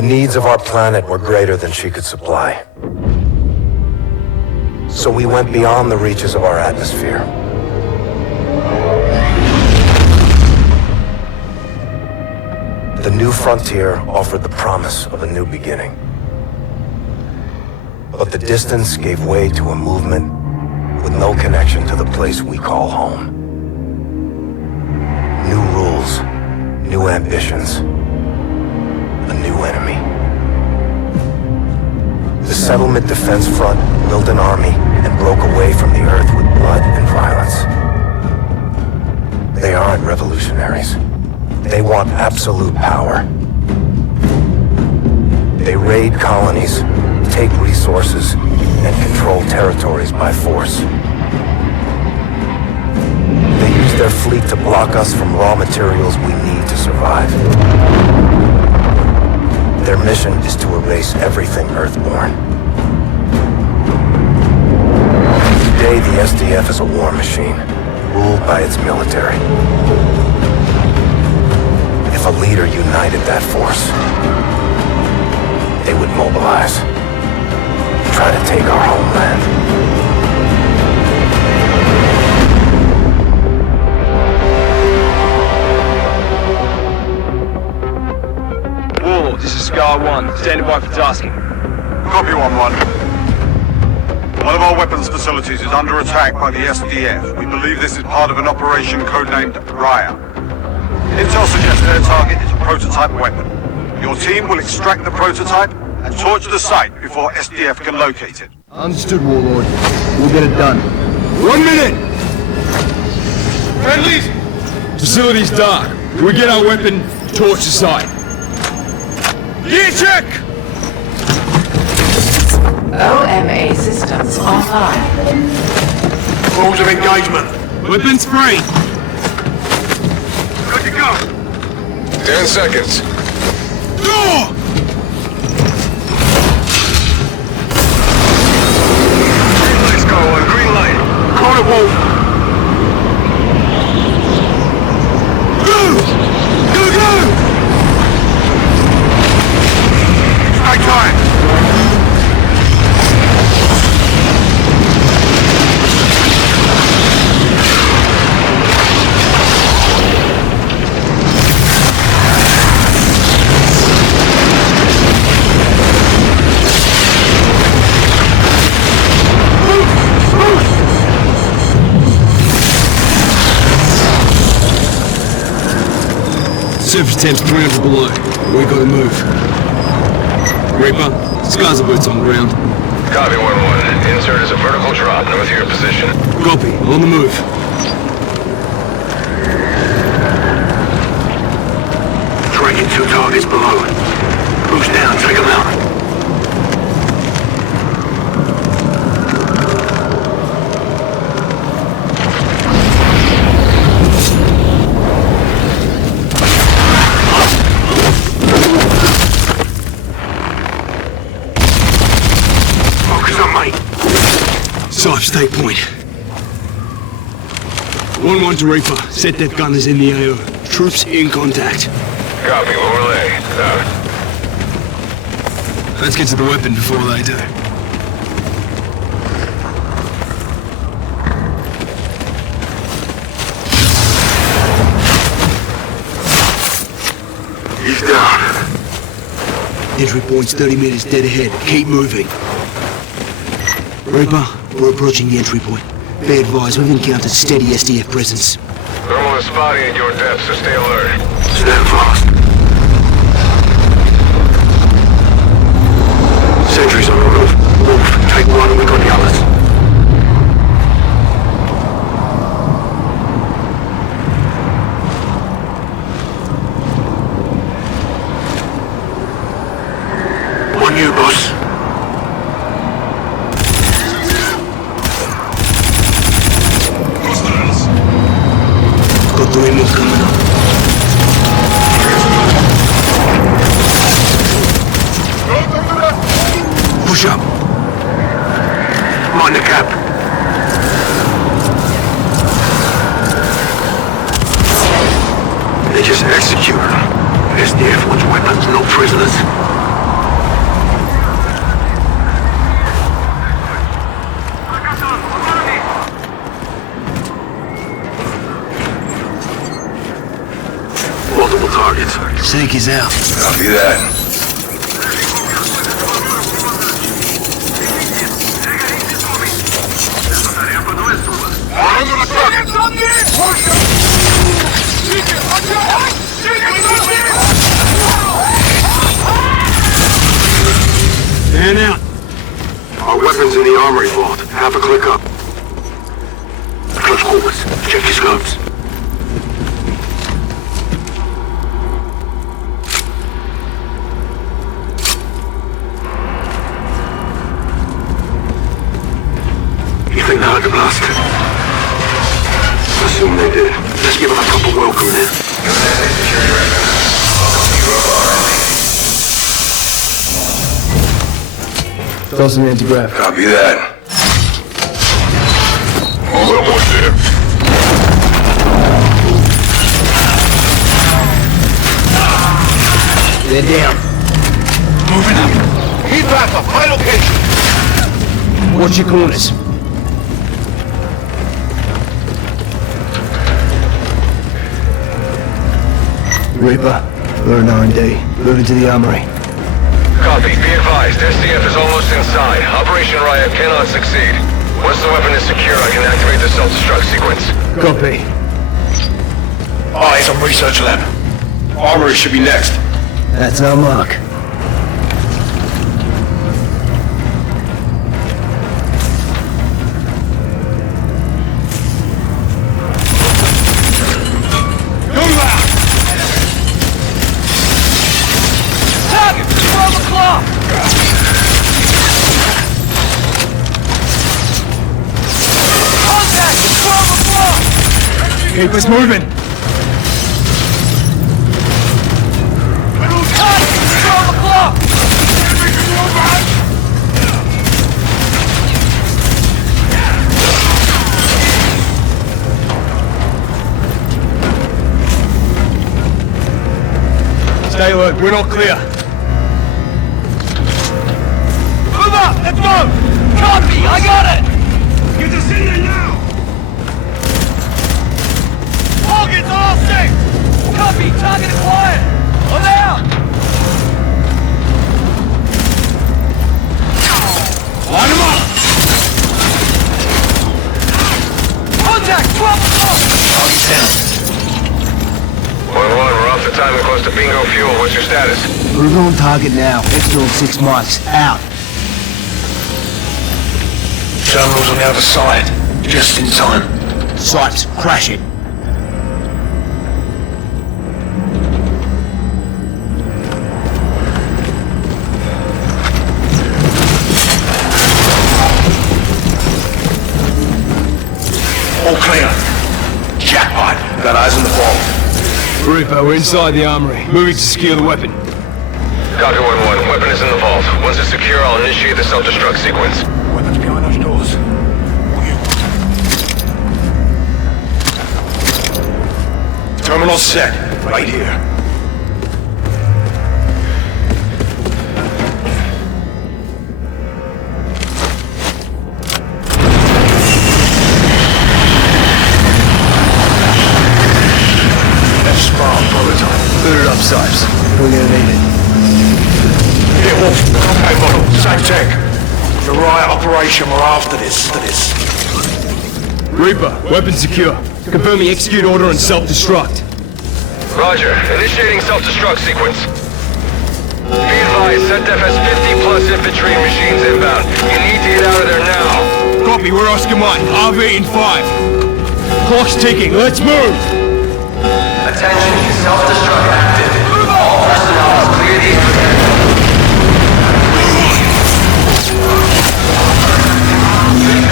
The needs of our planet were greater than she could supply. So we went beyond the reaches of our atmosphere. The new frontier offered the promise of a new beginning. But the distance gave way to a movement with no connection to the place we call home. New rules, new ambitions, a new enemy. The Settlement Defense Front built an army and broke away from the Earth with blood and violence. They aren't revolutionaries. They want absolute power. They raid colonies, take resources, and control territories by force. They use their fleet to block us from raw materials we need to survive. Their mission is to erase everything Earthborn. Today, the SDF is a war machine, ruled by its military. If a leader united that force, they would mobilize, try to take our homeland. Warlord, this is Scar 1, standing by for tasking. Copy 1-1. One of our weapons facilities is under attack by the SDF. We believe this is part of an operation codenamed Raya. Intel suggests their target is a prototype weapon. Your team will extract the prototype and torch the site before SDF can locate it. Understood, Warlord. We'll get it done. 1 minute! Friendlies! Facility's dark. Can we get our weapon, torch the site? Gear check! OMA systems online. Rules of engagement. Weapons free! Good to go. 10 seconds. Go! Let's go on green light. Corner wall. Go! Go, go! Stay tight. Surface temp's 300 below. We gotta move. Reaper, scars of boots on the ground. Copy 1-1. Insert is a vertical drop north of your position. Copy, on the move. Tracking 2 targets below. Boost down, take them out. Safe stay point. 1-1 to Reaper. Set that gunners in the AO. Troops in contact. Copy, Oleh. Out. Let's get to the weapon before they do. He's down. Entry point's 30 meters dead ahead. Keep moving. Reaper, we're approaching the entry point. Be advised, we've encountered steady SDF presence. Thermal is spotty at your depth, so stay alert. Stand fast. Sentries on the roof. Wolf, take one, we got the others. On you, boss. Got the windmill coming up. Push up. Mind the gap. They just executed them. SDF wants weapons, not prisoners. targets. Seek is out. Copy that. Man out. Our weapons in the armory vault. Half a click up. Close quarters. Check your scopes. You think they heard the blast? Assume they did. Let's give them a proper welcome then. Security right now. Toss an anti-grav. Copy that. Someone there. They're down. Moving up. Heat back up. My location. Watch your corners. Reaper, learn R&D. Moving to the armory. Copy. Be advised. SDF is almost inside. Operation Riot cannot succeed. Once the weapon is secure, I can activate the self-destruct sequence. Copy. Eyes on research lab. Armory should be next. That's our mark. Keep us moving. Stay alert, we're not clear. Move up, let's go! Copy, I got it! Get us in there now! Target's all safe! Copy, target acquired! On out! Line him up! Contact, 12 o'clock! Target down. 1-1, we're off the time and close to bingo fuel. What's your status? We're on target now. Exfil 6 mics. Out. Terminal's on the other side. Just in time. Sights. Crash it. All clear. Jackpot. Got eyes on the ball. Reaper, we're inside the armory. Moving to secure the weapon. Copy 1-1. Weapon is in the vault. Once it's secure, I'll initiate the self-destruct sequence. Weapons behind those doors. Terminal set. Right here. Put it up, Sipes. We're gonna need it. Here, Wolf. Okay, model. Same tech. The riot operation, we're after this. Reaper, weapon secure. Confirming execute order and self-destruct. Roger. Initiating self-destruct sequence. Be advised, SETDEF has 50 plus infantry machines inbound. You need to get out of there now. Copy, we're Oscar Mike. RV in 5. Clock's ticking, let's move! Attention, self-destruct active. All personnel, clear the area.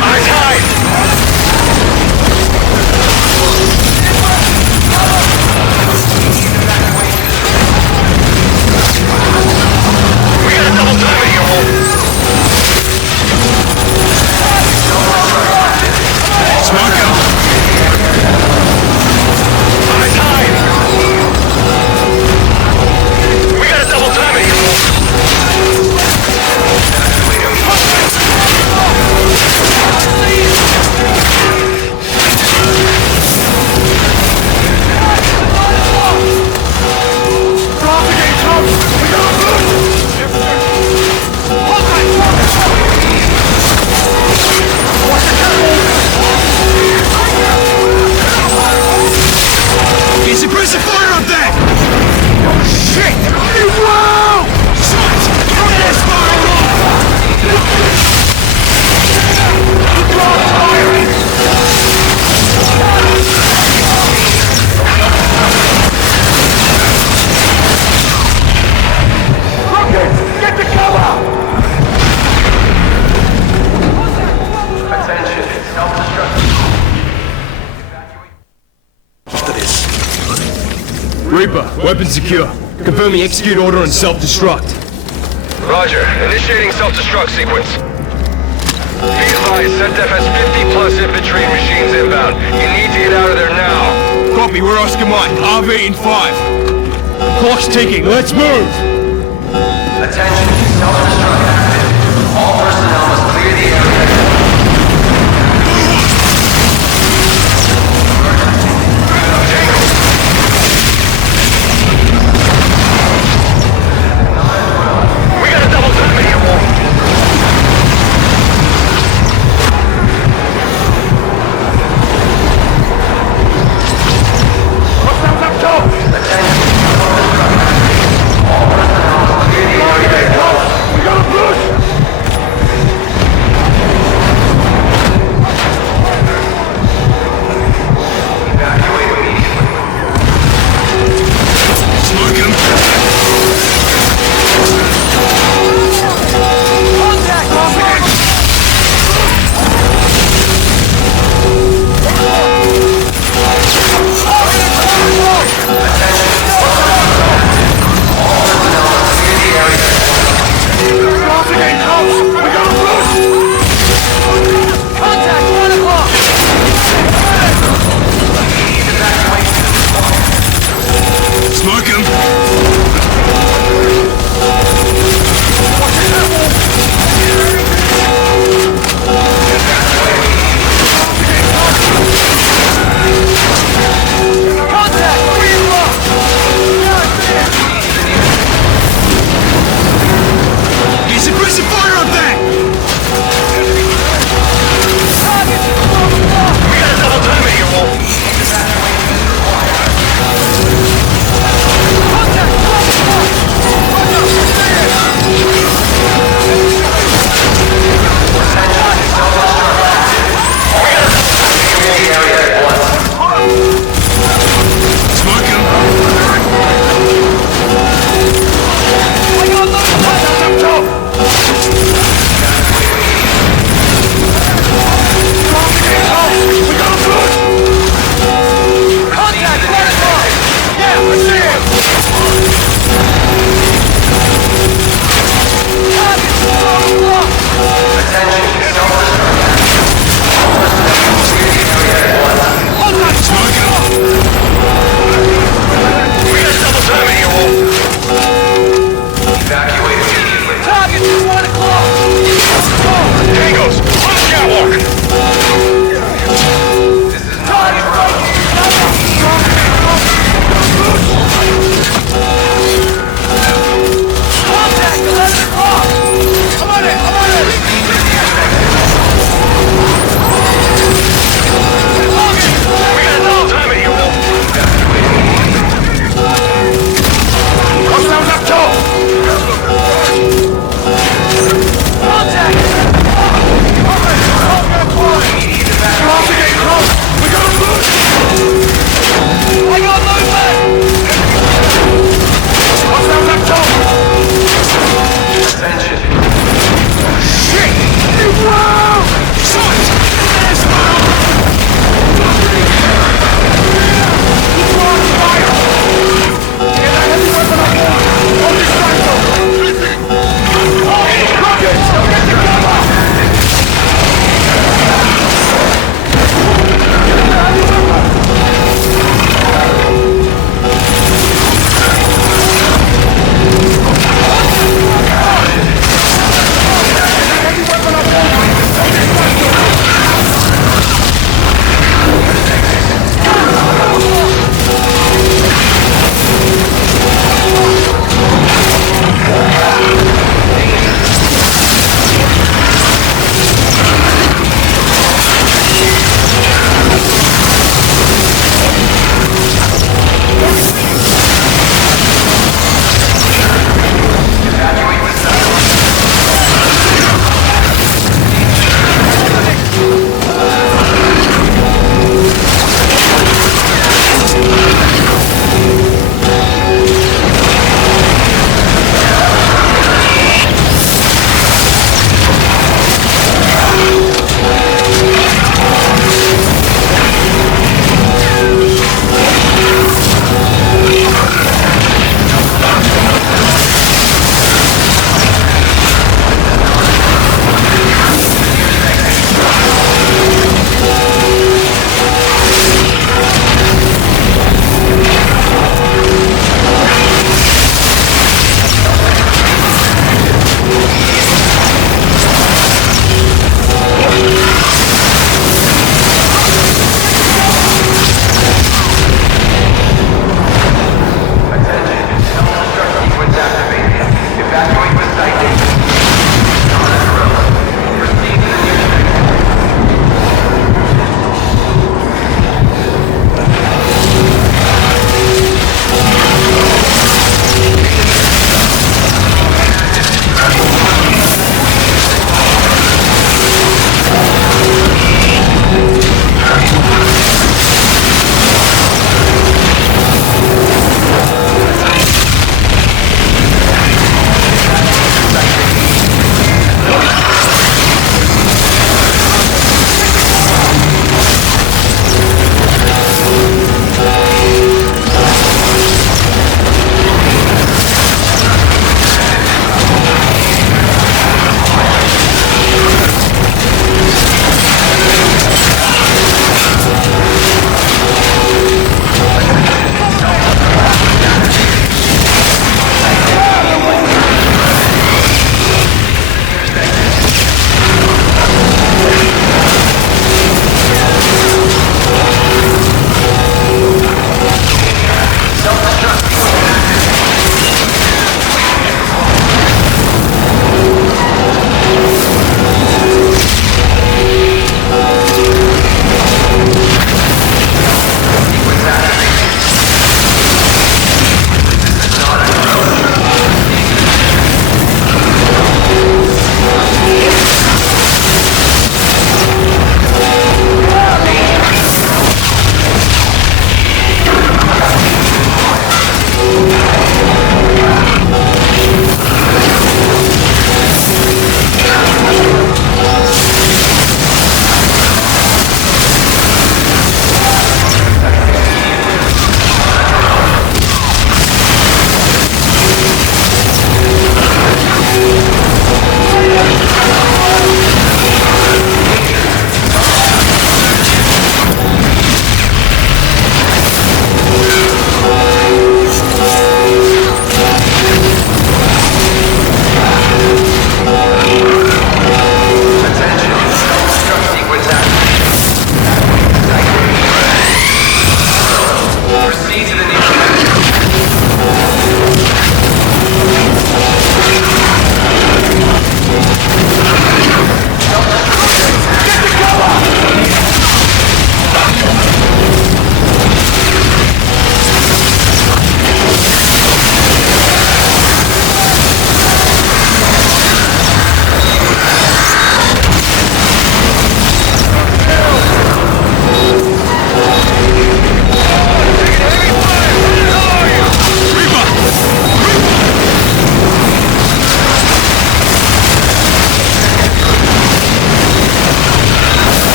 Eyes high! We got a double time here, Wolf. Smoke out! Eyes high! Where's the fire up there? Shit! Whoa! Shit! There's fire off! Get to cover! Attention, self-destruct. Reaper, weapon secure. Confirming execute order and self-destruct. Roger. Initiating self-destruct sequence. Be advised, SETDEF has 50 plus infantry and machines inbound. You need to get out of there now. Copy, we're Oscar Mike. RV in 5. Clock's ticking, let's move! Attention, self-destruct active. All personnel must clear the area. We got a double tap here, Wolf. Hostiles up top! Attention, self-destruct active. All personnel must clear the area. We got a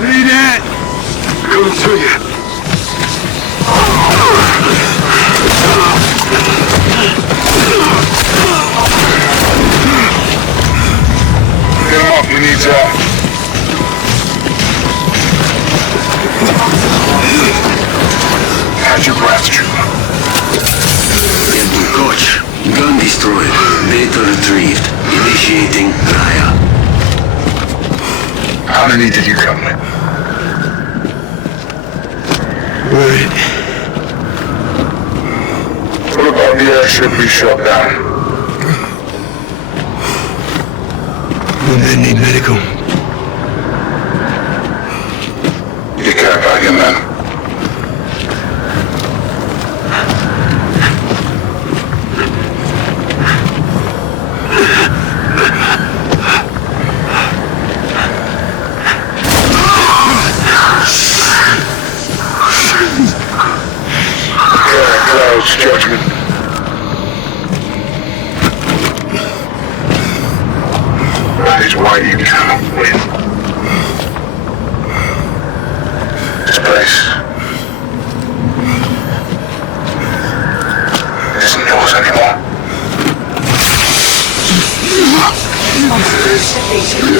Need it! Coming to you. Get him up, we need that. Catch your breath, Juba. Enter coach. Gun destroyed. Data retrieved. Initiating Raya. How many did you come with? Right. What about the airship we shot down? They need medical. You care about your men? Cloud's judgment. That is why you cannot win. This place isn't yours anymore.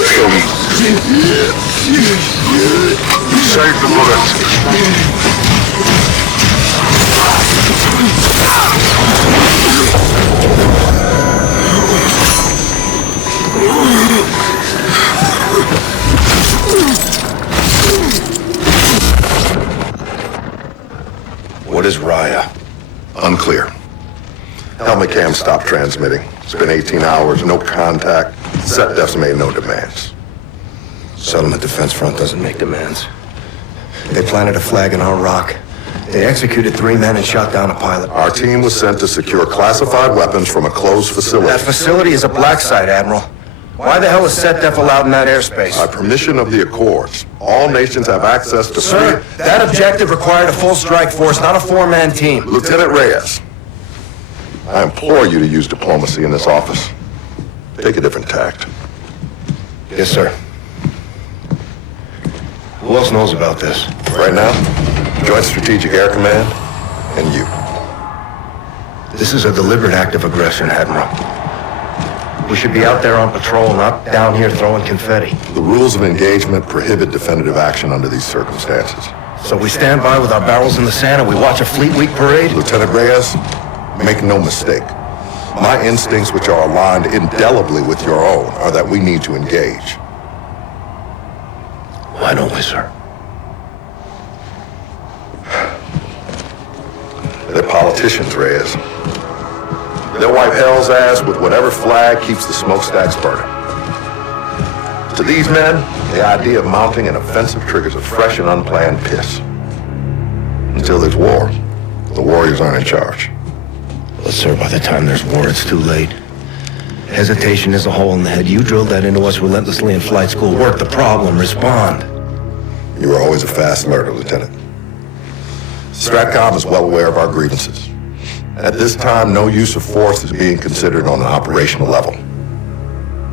Feel me. Save the bullets. What is Raya? Unclear. Helmet cam stopped transmitting. It's been 18 hours, no contact. Set def's made no demands. Settlement Defense Front doesn't make demands. They planted a flag in our rock. They executed 3 men and shot down a pilot. Our team was sent to secure classified weapons from a closed facility. That facility is a black site, Admiral. Why the hell is SETDEF allowed in that airspace? By permission of the Accords. All nations have access to... Sir, that objective required a full strike force, not a 4-man team. Lieutenant Reyes, I implore you to use diplomacy in this office. Take a different tact. Yes, sir. Who else knows about this? Right now, Joint Strategic Air Command and you. This is a deliberate act of aggression, Admiral. We should be out there on patrol, not down here throwing confetti. The rules of engagement prohibit definitive action under these circumstances. So we stand by with our barrels in the sand and we watch a Fleet Week parade? Lieutenant Reyes, make no mistake. My instincts, which are aligned indelibly with your own, are that we need to engage. Why don't we, sir? They're politicians, Reyes. They'll wipe hell's ass with whatever flag keeps the smokestacks burning. To these men, the idea of mounting an offensive triggers a fresh and unplanned piss. Until there's war, the warriors aren't in charge. Well, sir, by the time there's war, it's too late. Hesitation is a hole in the head. You drilled that into us relentlessly in flight school. Work the problem, respond. You were always a fast learner, Lieutenant. STRATCOM is well aware of our grievances. At this time, no use of force is being considered on an operational level.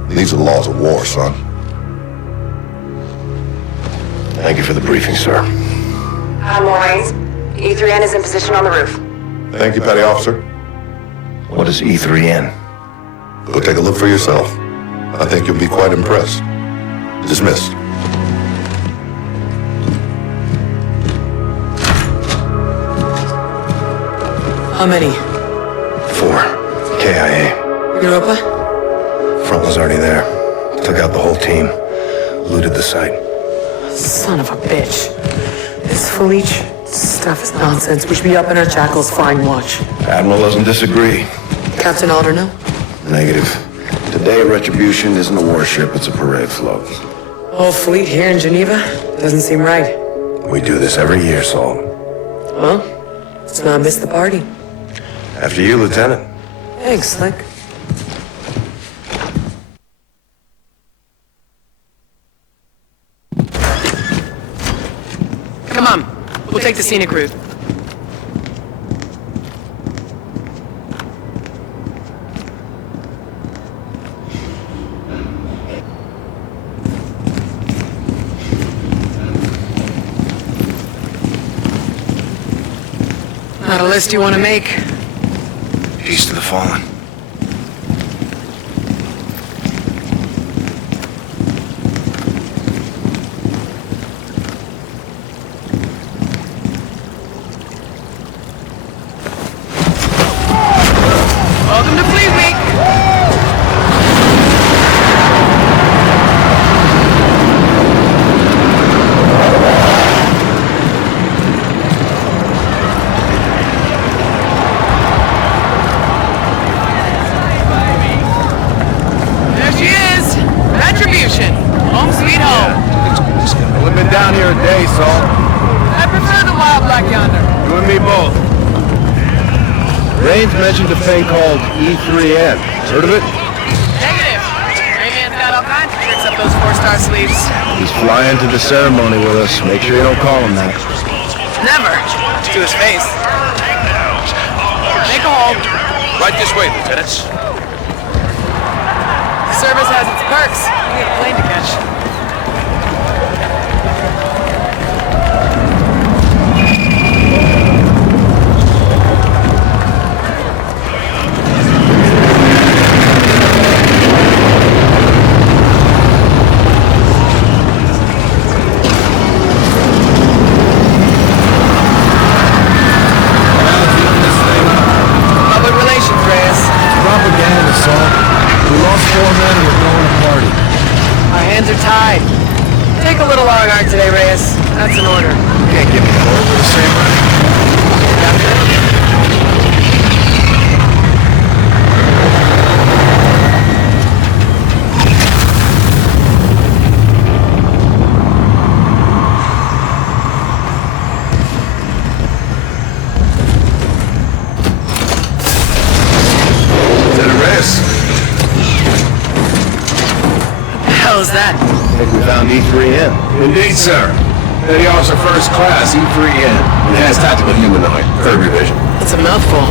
These are the laws of war, son. Thank you for the briefing, sir. Admiral Raines, E3N is in position on the roof. Thank you, Petty Officer. What is E3N? Go take a look for yourself. I think you'll be quite impressed. Dismissed. How many? 4. KIA. Europa? Front was already there. Took out the whole team. Looted the site. Son of a bitch. This Felice stuff is nonsense. We should be up in our jackals flying watch. Admiral doesn't disagree. Captain Alder, no? Negative. Today, Retribution isn't a warship, it's a parade float. Whole fleet here in Geneva? Doesn't seem right. We do this every year, Saul. Well, let's not miss the party. After you, Lieutenant. Thanks, Slick. Come on, we'll take the scenic route. Not a list you want to make. Peace to the fallen. Welcome to Fleet Week! There she is! Retribution! Home sweet home! We've been down here a day, Saul. I prefer the wild black yonder. You and me both. Raines mentioned a thing called E3N. Heard of it? Negative. Rayman's got all kinds of tricks up those 4-star sleeves. He's flying to the ceremony with us. Make sure you don't call him that. Never. To his face. Make a hole. Right this way, Lieutenants. The service has its perks. You get a plane to catch. Public relations, Reyes. Propaganda, Saul. We lost 4 men and we're throwing a party. Our hands are tied. Take a little long arm today, Reyes. That's an order. Can't get me over the same way. Hell is that? I think we found E3N. Indeed, sir. Petty Officer First Class, E3N. Enhanced Tactical Humanoid, 3rd Revision. It's a mouthful.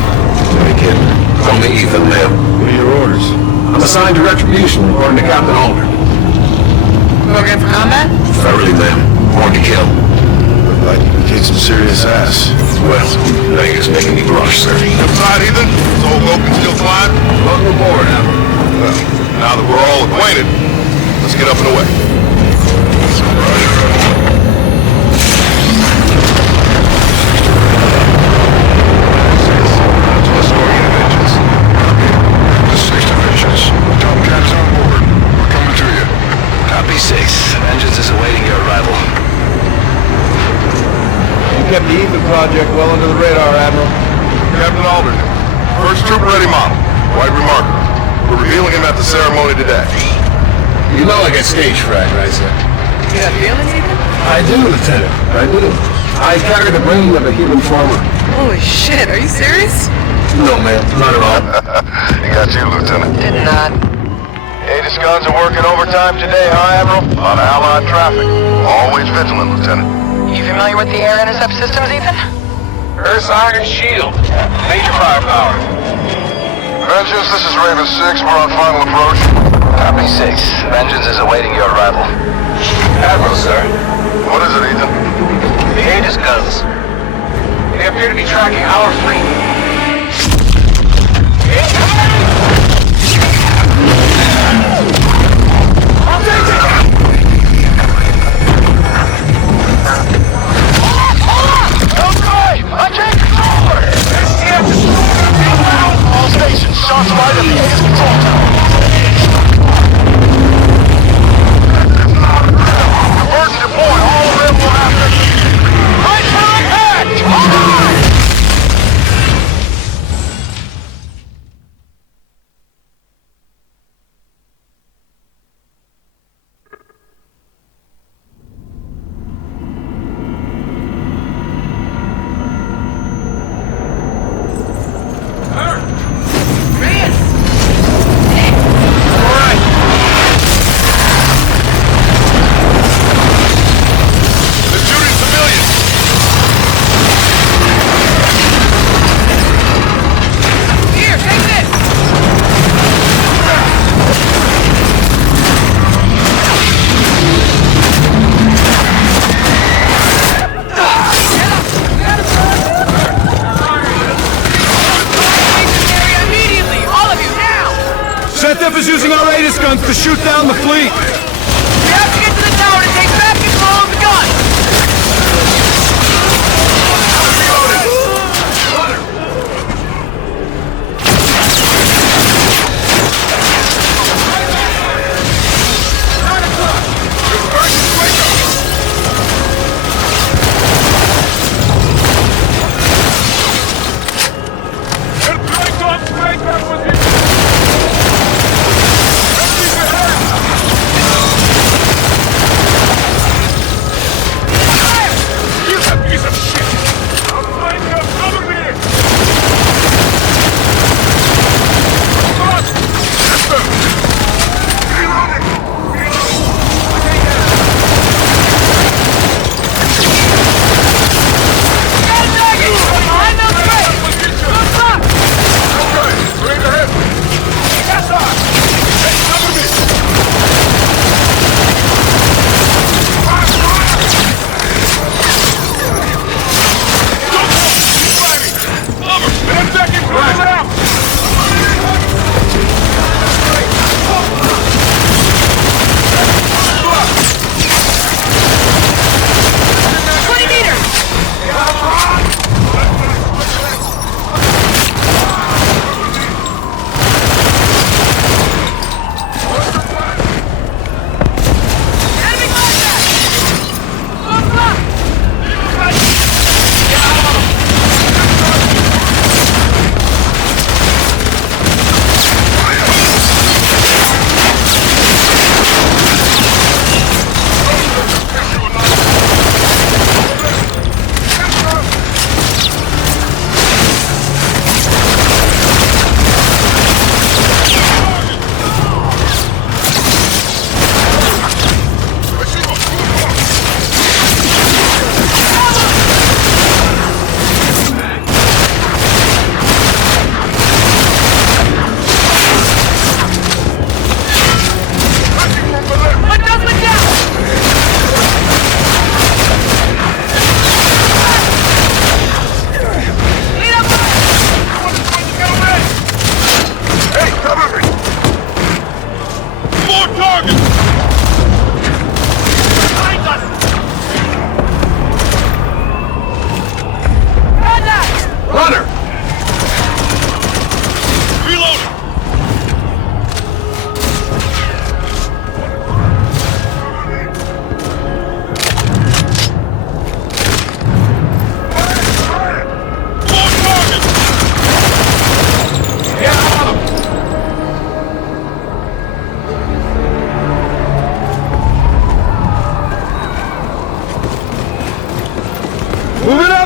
Sorry, kid. Call me Ethan, ma'am. What are your orders? I'm assigned to Retribution, according to Captain Holder. Program for combat? Thoroughly, ma'am. Born to kill. Look like you kicked some serious ass. Well, Vegas making me blush, sir. Outside, Ethan? Is old Logan still flying? Welcome aboard, Admiral. Well, now that we're all acquainted, let's get up and away. Copy 6. Vengeance is awaiting your arrival. You kept the Ethan project well under the radar, Admiral. Captain Alden, first troop ready model. Quite remarkable. We're revealing him at the ceremony today. You know I get stage fright, right, sir? You got feelings, Ethan? I do, Lieutenant. I do. I carry the brain of a human farmer. Holy shit, are you serious? No, ma'am. Not at all. He got you, Lieutenant. Did not. Aegis guns are working overtime today, huh, Admiral? A lot of Allied traffic. Always vigilant, Lieutenant. You familiar with the air intercept systems, Ethan? Earth's Iron Shield. Major firepower. Vengeance, this is Raven 6. We're on final approach. Copy 6. Vengeance is awaiting your arrival. Admiral, sir. What is it, Ethan? The Aegis guns. They appear to be tracking our fleet. All stations, shots fired at the Aegis control tower. Conversion deployed, all available after. Right for impact! All right! guns to shoot down the fleet! We have to get to the tower to take back control of the gun!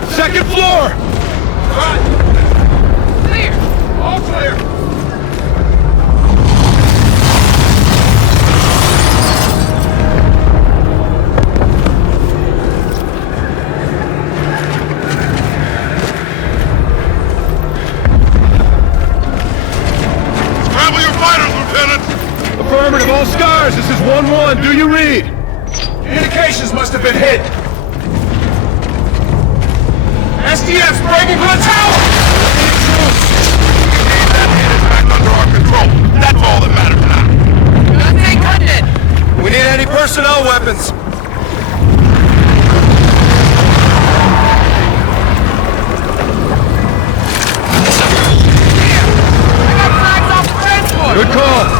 Second floor! Clear! All clear! Scramble your fighters, Lieutenant! Affirmative, all scars. This is 1-1. Do you read? Indications must have been hit. SDF's breaking for the tower! That hit is back under our control. That's all that matters now. Guns ain't cutting it! We need any personnel weapons. I got flags off the transport! Good call.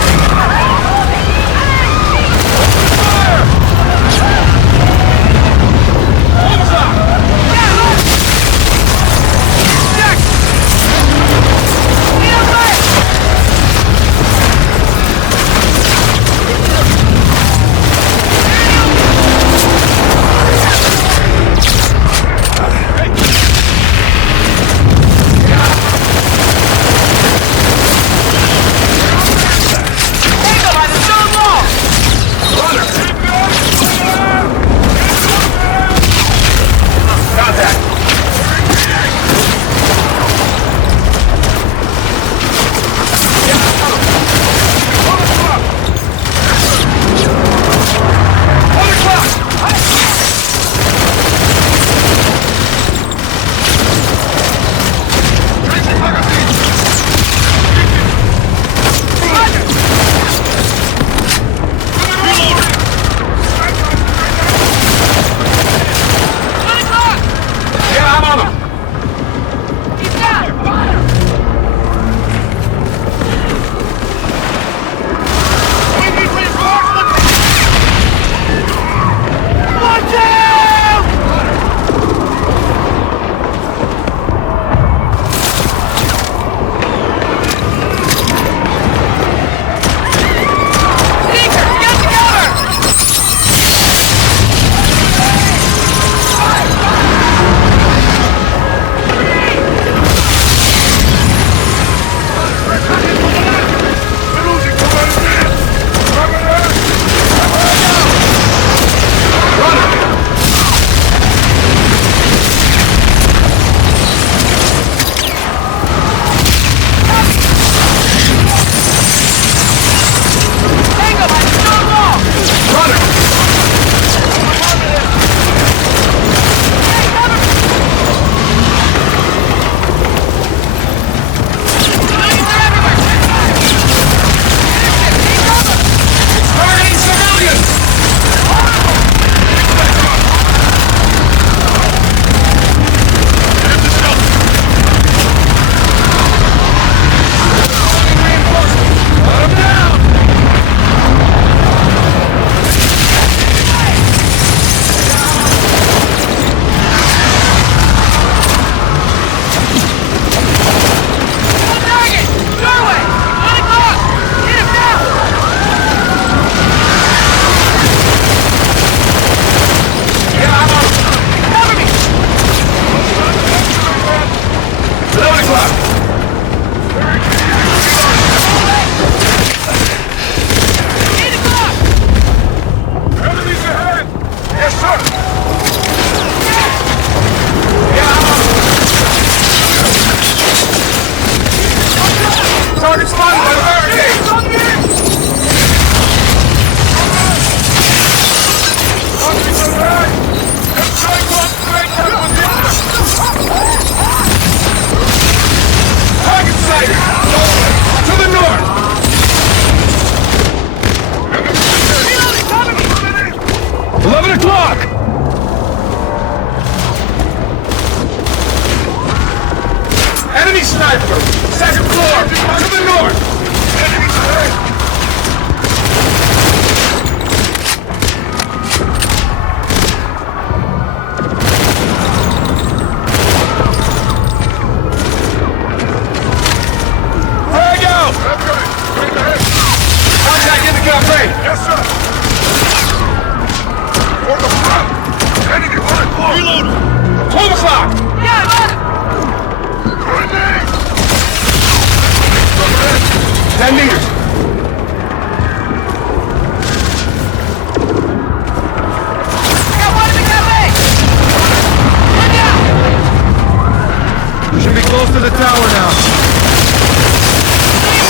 close to the tower now.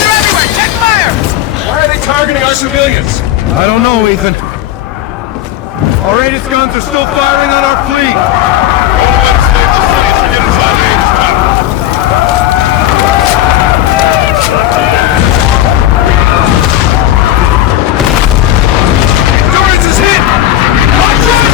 They're everywhere! Check fire! Why are they targeting our civilians? I don't know, Ethan. Our Aegis guns are still firing on our fleet. Endurance is hit! Watch out!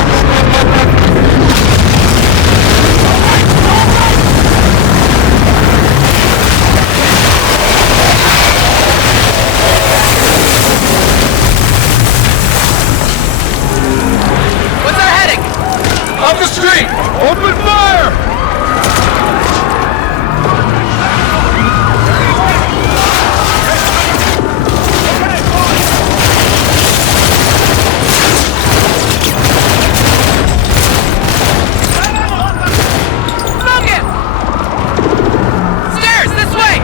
What's our heading? Up the street! Open fire! Smoke it! Stairs, this way!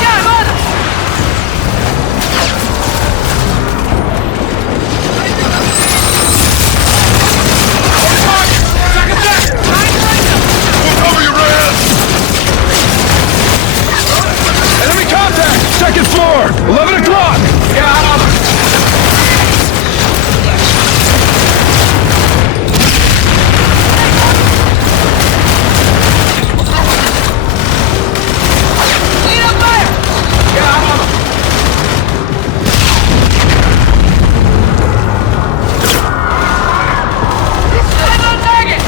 Yeah, I'm on it! Enemy contact! Second floor! 11 o'clock! Yeah, I'm on it. Lead up fire! Yeah, I'm on it. Head on target!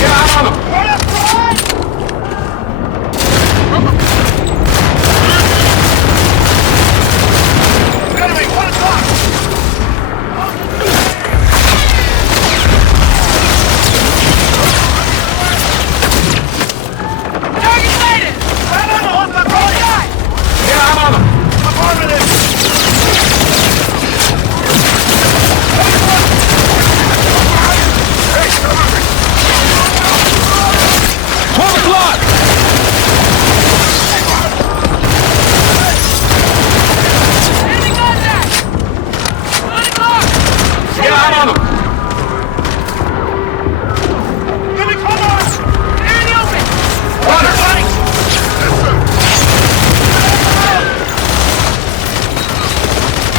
Yeah, I'm on it. Enemy, 1 o'clock! Target sighted! Yeah, I'm on it. Hey, come on. 12 o'clock! Enemy contact! 1 o'clock! Yeah, I'm on it. Enemy cover! They're in the open! Runner!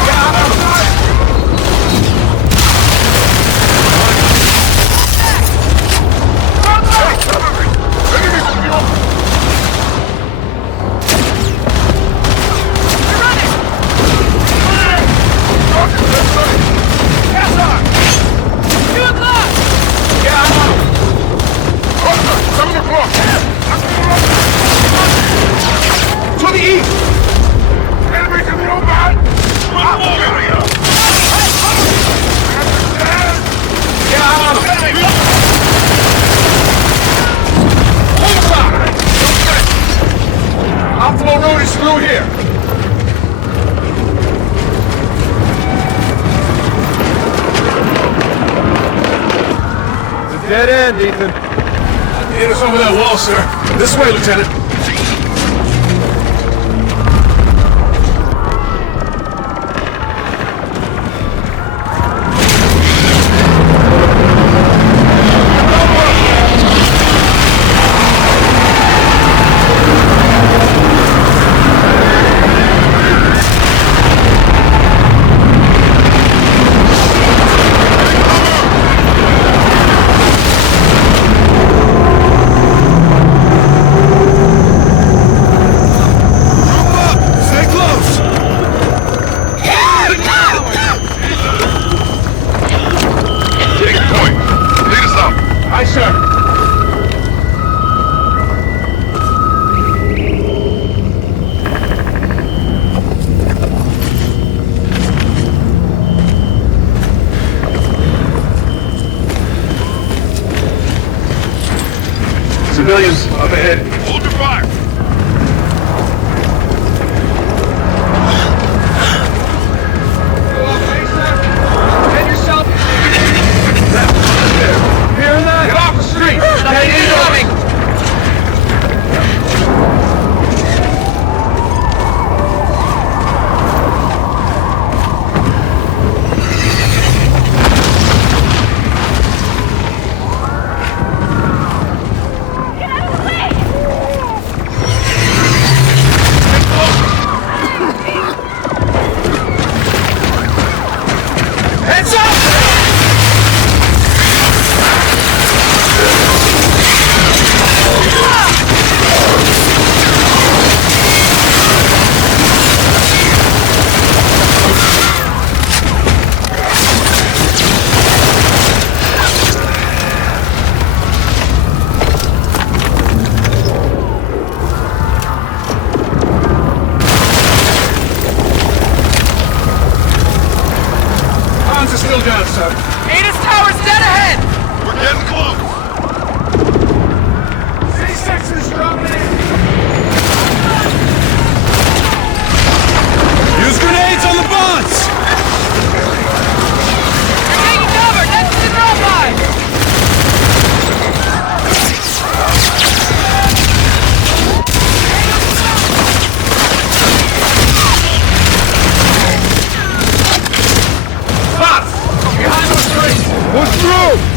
Yeah, I'm on it. They're running! 2 o'clock! Yeah, I'm on it. 7 o'clock. To the east. Enemies in the open. Yeah, I'm on it. Homicide. Optimal road is through here. It's a dead end, Ethan. Hit us over that wall, sir. This way, Lieutenant. still down, sir. Ada's tower's dead ahead! We're getting close. C6 is dropping in. Use grenades on the bonds! You're taking cover! Next to the drop line! Boss! Behind those trees! Push through!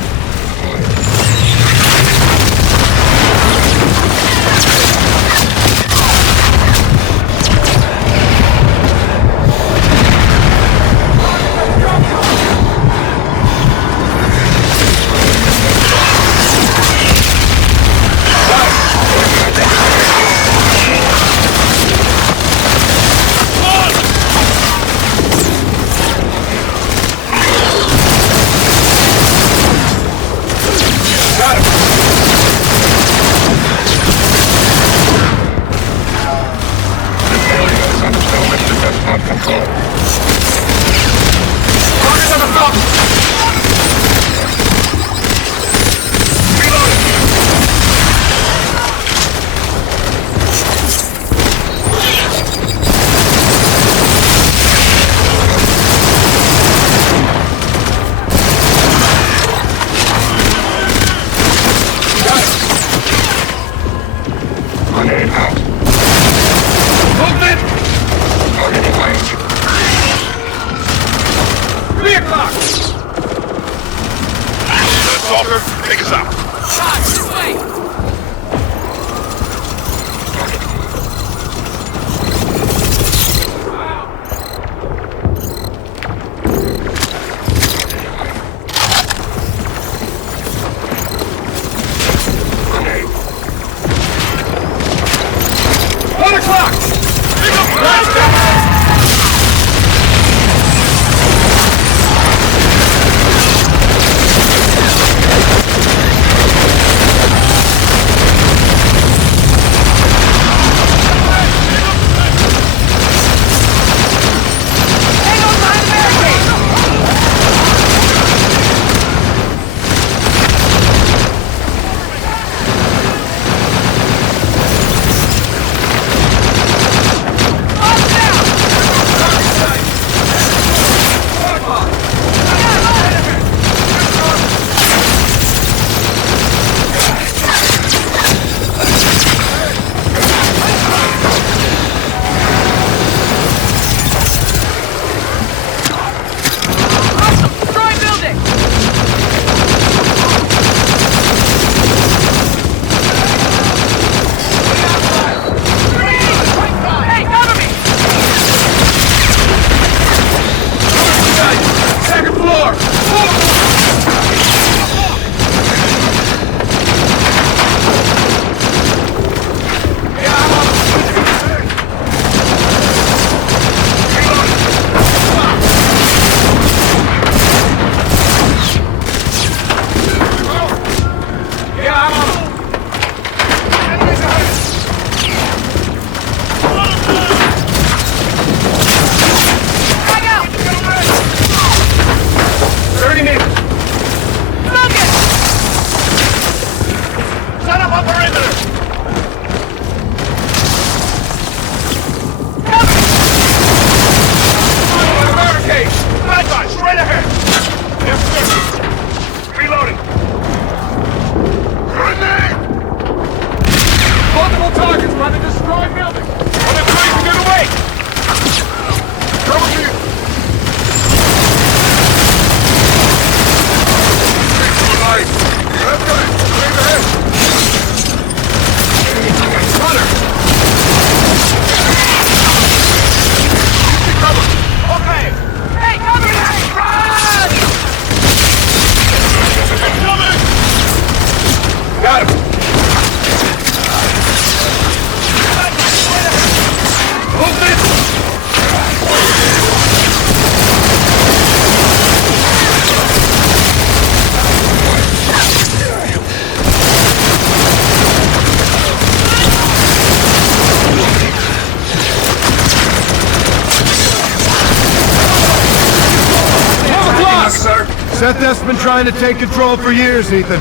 Seth's been trying to take control for years, Ethan.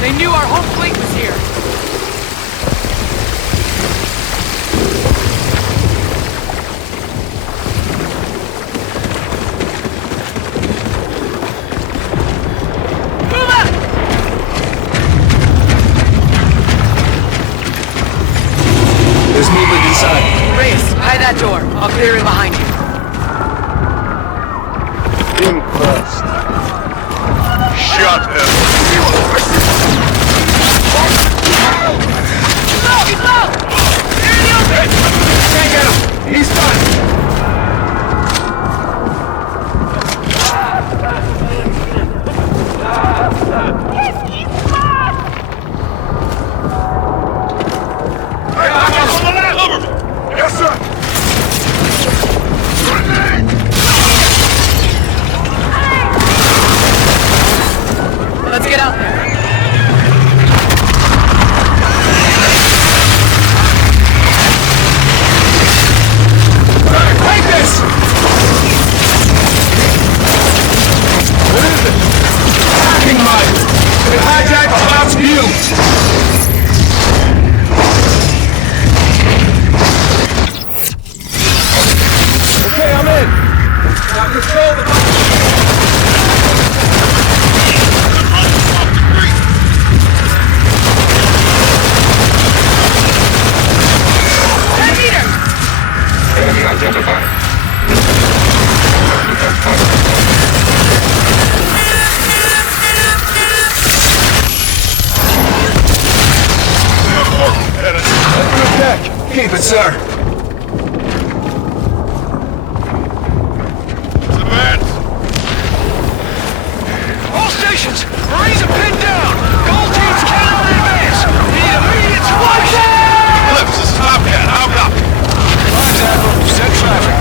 They knew our whole fleet was here. Move up! There's movement inside. Reyes, hide that door. I'll clear it behind you. Impressed. Shut him. He's low! You're in the open! Can't get him! He's done! Yes, sir! Let's get out there. Take this! What is it? Hacking mine! It hijacked Cloud's view! Okay, I'm in! Now control the... Enemy identified. Good deck! Keep it, sir! Advance! All stations! Marines are pinned down! Gold teams cannot advance! Need immediate supply! Ellipse, this is Tomcat. How copy? Lines, Admiral. Set traffic.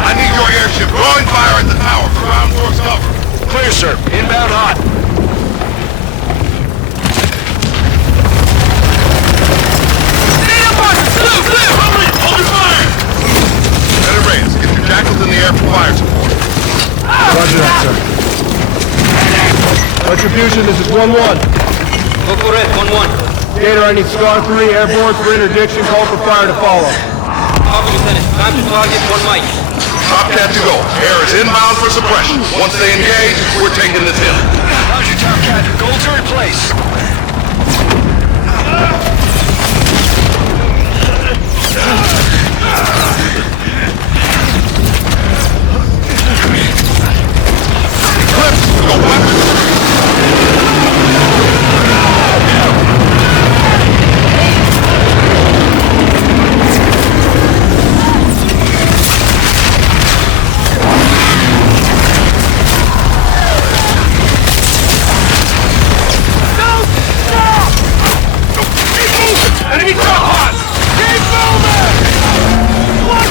I need your airship drawing fire at the tower for ground force cover. Clear, sir. Inbound hot. Hold your fire! Lieutenant Reyes, get your jackals in the air for fire support. Roger that, sir. Retribution, this is 1-1. Go for it, 1-1. Gator, I need Scar 3 airborne for interdiction. Call for fire to follow. Copy, Lieutenant. Time to target 1 mic. Tomcat to go. Air is inbound for suppression. Once they engage, we're taking this hill. Roger, Tomcat. Golds are in place. Ellipse, go back. Enemy top hot! Keep moving! Watch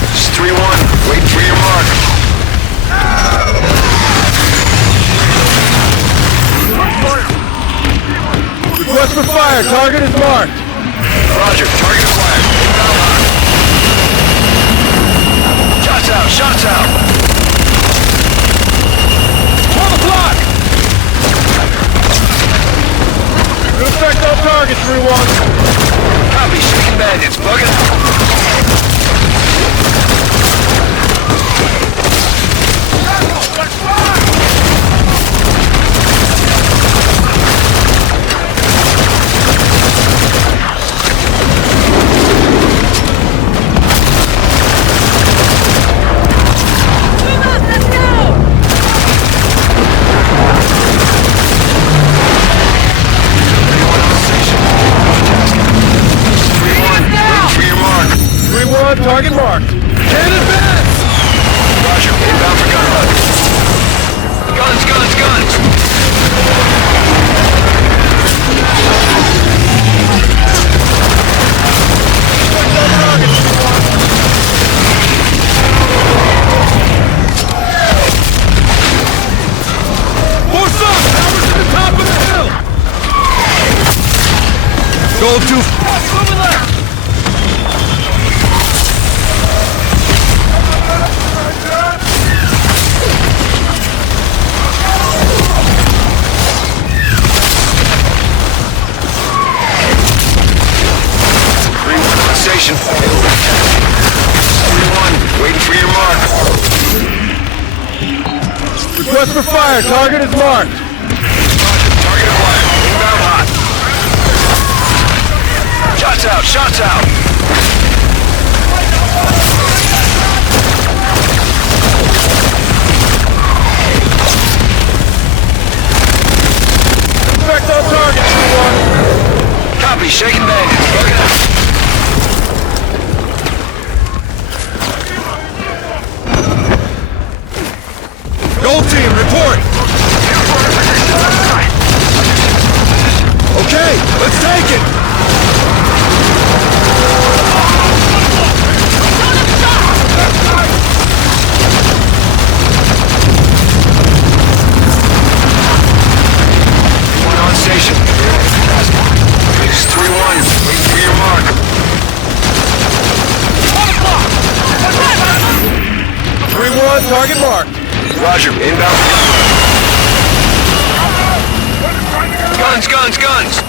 This is 3-1. Wait for your mark. Request for fire. Target is marked. Roger. Target acquired. Inbound hot. Shots out. Shots out. 12 o'clock! Good effect on target, 3-1. Copy. Shaking bandits. Bugging. Wait for your mark. Go to... Station. 3-1, waiting for your mark. Request for fire. Target is marked. Target acquired. Inbound hot. Shots out, shots out. Effect on target, 3-1. Copy, shaking bandits. Look it up. Gold team, report! Okay, let's take it! One on station. It's 3-1, waiting for your mark. 3-1, target marked. Roger, inbound. Guns, guns, guns!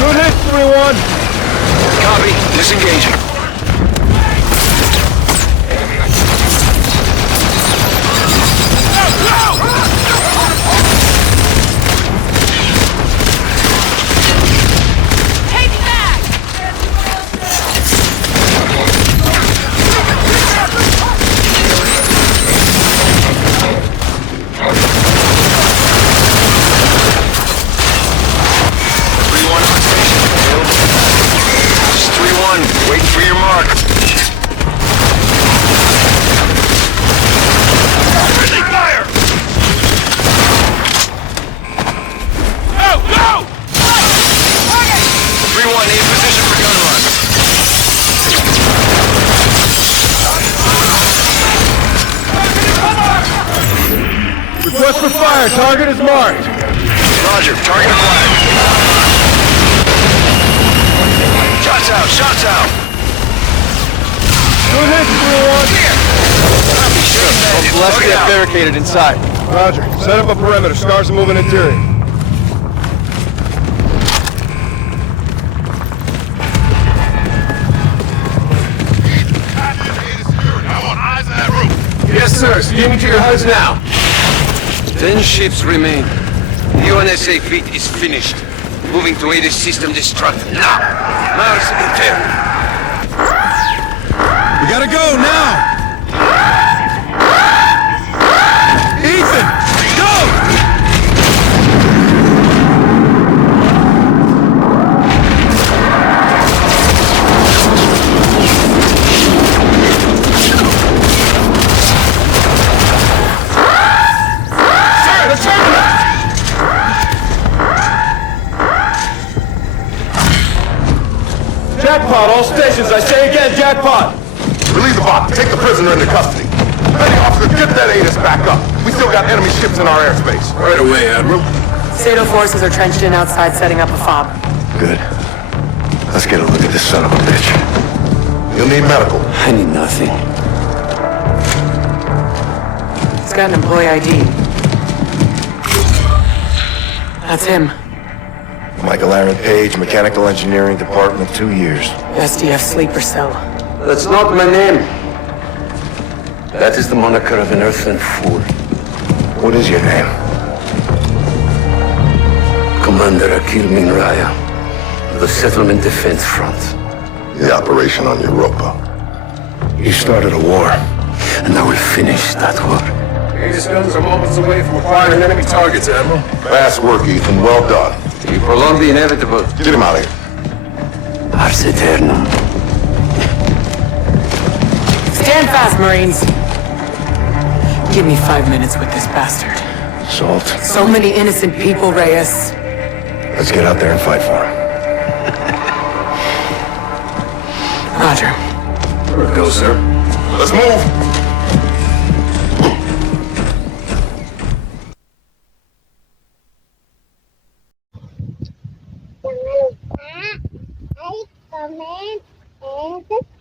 Good hit, 3-1. Copy, disengaging. Waiting for your mark. Friendly fire! Go! Go! 3-1, need position for gun run. Request for fire. Target is marked. Roger, target acquired. Shots out, shots out! Good hit, 3-1. Bless get barricaded inside. Roger. Set up a perimeter. Scars are moving interior. Yes, sir. Steaming to your house now. 10 ships remain. The UNSA fleet is finished. Moving to aid system destruct now. Mars intel. We gotta go now! Ethan! Go! Jackpot, all stations, I say again, jackpot! Relieve the bot. Take the prisoner into custody. Petty officer, get that ATIS back up. We still got enemy ships in our airspace. Right away, Admiral. Sado forces are trenched in outside, setting up a fob. Good. Let's get a look at this son of a bitch. You'll need medical. I need nothing. He's got an employee ID. That's him. Michael Aaron Page, Mechanical Engineering Department, 2 years. SDF sleeper cell. That's not my name. That is the moniker of an earthling fool. What is your name? Commander Akil Min Raya, of the Settlement Defense Front. The operation on Europa. You started a war. And I will finish that war. Aegis guns are moments away from acquiring enemy targets, Admiral. Fast work, Ethan. Well done. You prolong the inevitable. Get him out of here. Ars Eternum. Stand fast, Marines. Give me 5 minutes with this bastard. Salt. So many innocent people, Reyes. Let's get out there and fight for him. Roger. Where it goes, sir? Let's move. comment, and subscribe.